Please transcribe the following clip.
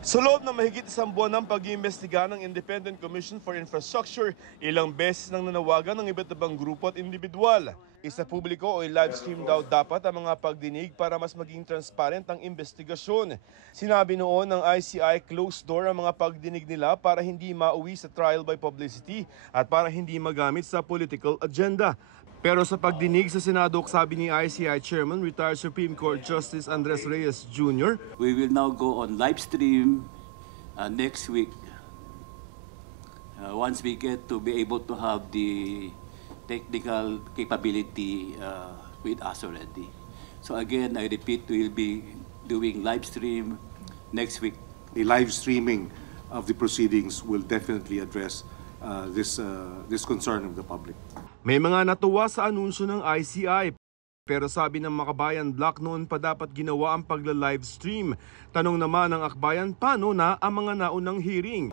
Sa loob ng mahigit isang buwan ng pag-iimbestiga ng Independent Commission for Infrastructure, ilang beses nang nanawagan ng iba't ibang grupo at individual. Isa publiko o live stream daw dapat ang mga pagdinig para mas maging transparent ang investigasyon. Sinabi noon ng ICI closed door ang mga pagdinig nila para hindi mauwi sa trial by publicity at para hindi magamit sa political agenda. Pero sa pagdinig sa Senado, sabi ni ICI Chairman, retired Supreme Court Justice Andres Reyes Jr., we will now go on live stream next week. Once we get to be able to have the technical capability with us already. So again, I repeat, we will be doing live stream next week. The live streaming of the proceedings will definitely address this concern of the public. may mga natuwa sa anunsyo ng ICI. Pero sabi ng Makabayan Block noon pa dapat ginawa ang pagla-live stream. Tanong naman ng Akbayan, paano na ang mga naunang hearing?